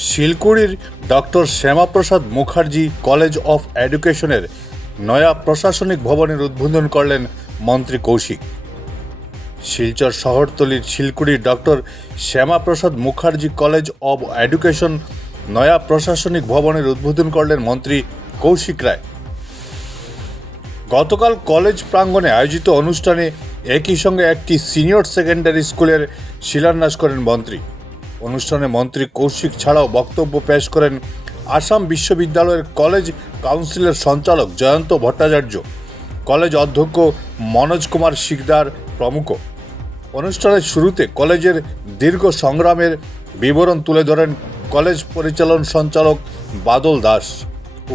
শিলকুড়ির doctor Shyamaprasad Mukherjee college of এডুকেশনের নয়া প্রশাসনিক ভবনের উদ্বোধন করলেন মন্ত্রী কৌশিক। শিলচর শহরতলির শিলকুড়ির doctor Shyamaprasad Mukherjee college of education নয়া প্রশাসনিক ভবনের উদ্বোধন করলেন মন্ত্রী কৌশিক রায়। গতকাল কলেজ প্রাঙ্গণে আয়োজিত অনুষ্ঠানে একই সঙ্গে একটি সিনিয়র সেকেন্ডারি স্কুলের শিলান্যাস করেন মন্ত্রী। অনুষ্ঠানে মন্ত্রী কৌশিক ছাড়াও বক্তব্য পেশ করেন আসাম বিশ্ববিদ্যালয়ের কলেজ কাউন্সিলের সঞ্চালক জয়ন্ত ভট্টাচার্য, কলেজ অধ্যক্ষ মনোজ কুমার শিকদার প্রমুখ। অনুষ্ঠানের শুরুতে কলেজের দীর্ঘ সংগ্রামের বিবরণ তুলে ধরেন কলেজ পরিচালন সঞ্চালক বাদল দাস।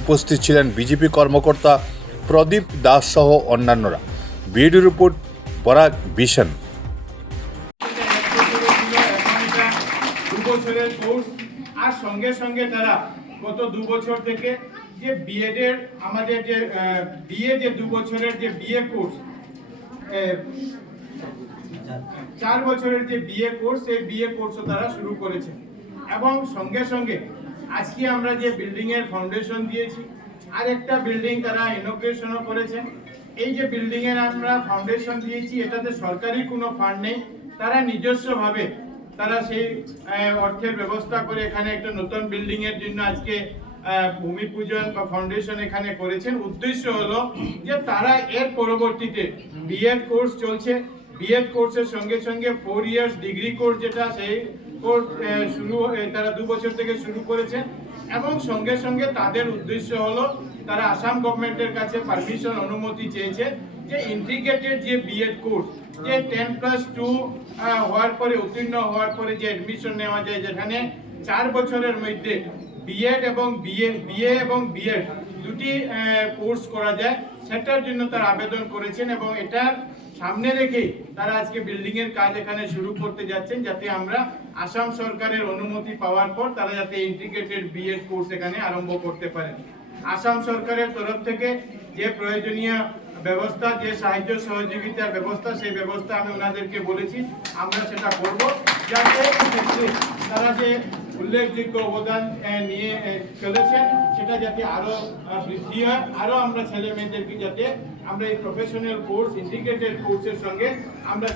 উপস্থিত ছিলেন বিজেপি কর্মকর্তা প্রদীপ দাস সহ অন্যান্যরা। Video report Barak vision. বছরের কোর্স আর সঙ্গে সঙ্গে তারা গত 2 বছর থেকে যে বিএডের আমাদের যে বিএ যে 2 বছরের যে বিএ কোর্স 4 বছরের যে বিএ কোর্স এই বিএ কোর্সও তারা শুরু করেছে। এবং সঙ্গে সঙ্গে আজকে আমরা যে বিল্ডিং এর ফাউন্ডেশন দিয়েছি, আর একটা বিল্ডিং তারা ইনোগ্রেশনও করেছেন। এই যে বিল্ডিং এর আমরা ফাউন্ডেশন দিয়েছি, এটাতে সরকারি কোনো ফান্ড নেই, তারা নিজস্বভাবে তারা সেই অর্থের ব্যবস্থা করে এখানে একটা নতুন বিল্ডিং এর জন্য আজকে ভূমি পূজন বা ফাউন্ডেশন এখানে করেছেন। উদ্দেশ্য হলো যে তারা এর পরবর্তীতে বিএড কোর্স চলছে, বিএড কোর্সের সঙ্গে সঙ্গে 4 ইয়ার্স ডিগ্রি কোর্স যেটা সেই কোর্স শুরু তারা 2 বছর থেকে শুরু করেছেন। এবং সঙ্গে সঙ্গে তাদের উদ্দেশ্য হলো তারা আসাম গভর্নমেন্টের কাছে পারমিশন অনুমতি চেয়েছে যে ইন্টিগ্রেটেড যে বিএড কোর্স যে 10+2 হওয়ার পরে উত্তীর্ণ হওয়ার পরে যে অ্যাডমিশন নেওয়া যায়, যেখানে 4 বছরের মধ্যে বিএড এবং বিএ এবং বিএড দুটি কোর্স করা যায়, সেটার জন্য তারা আবেদন করেছেন। এবং এটা সামনে রেখেই তারা আজকে বিল্ডিং এর কাজ এখানে শুরু করতে যাচ্ছেন, যাতে আমরা আসাম সরকারের অনুমতি পাওয়ার পর তারা যাতে ইন্টিগ্রেটেড বিএড কোর্স এখানে আরম্ভ করতে পারেন। আসাম সরকারের তরফ থেকে যে প্রয়োজনীয় ব্যবস্থা, যে সাহায্য সহযোগিতার ব্যবস্থা, সেই ব্যবস্থা আমি ওনাদেরকে বলেছি আমরা সেটা করব, যাতে তারা যে উল্লেখযোগ্য অবদান নিয়ে চলেছেন সেটা যাতে আরো বৃদ্ধি হয়। আরো আমরা ছেলে মেয়েদেরকে যাতে আমরা এই প্রফেশনাল কোর্স ইন্টিগ্রেটেড কোর্সের সঙ্গে আমরা